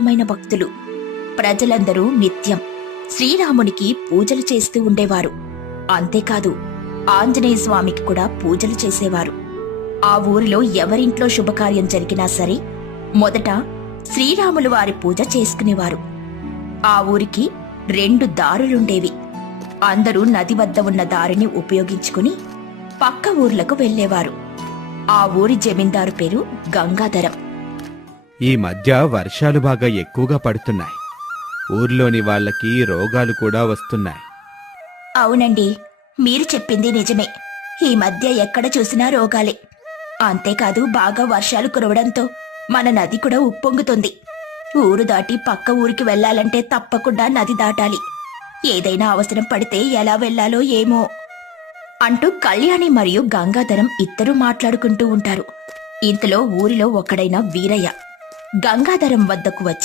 అపారమైన భక్తులు. ప్రజలందరూ నిత్యం శ్రీరామునికి పూజలు చేస్తూ ఉండేవారు. అంతేకాదు ఆంజనేయ స్వామికి కూడా పూజలు చేసేవారు. ఆ ఊరిలో ఎవరింట్లో శుభకార్యం జరిగినా సరే మొదట శ్రీరాములు వారి పూజ చేసుకునేవారు. ఆ ఊరికి 2 దారులుండేవి. అందరూ నది వద్ద ఉన్న దారిని ఉపయోగించుకుని పక్క ఊర్లకు వెళ్లేవారు. ఆ ఊరి జమీందారు పేరు గంగాధరం. ఈ మధ్య వర్షాలు బాగా ఎక్కువగా పడుతున్నాయి. ఊర్లోని వాళ్ళకి రోగాలు కూడా వస్తున్నాయి. అవునండి, మీరు చెప్పింది నిజమే. ఈ మధ్య ఎక్కడ చూసినా రోగాలే. అంతేకాదు బాగా వర్షాలు కురవడంతో మన నది కూడా ఉప్పొంగుతుంది. ఊరు దాటి పక్క ఊరికి వెళ్లాలంటే తప్పకుండా నది దాటాలి. ఏదైనా అవసరం పడితే ఎలా వెళ్లాలో ఏమో అంటూ కళ్యాణి మరియు గంగాధరం ఇద్దరూ మాట్లాడుకుంటూ ఉంటారు. ఇంతలో ఊరిలో ఒకడైన వీరయ్య గంగాధరం వద్దకు వచ్చి,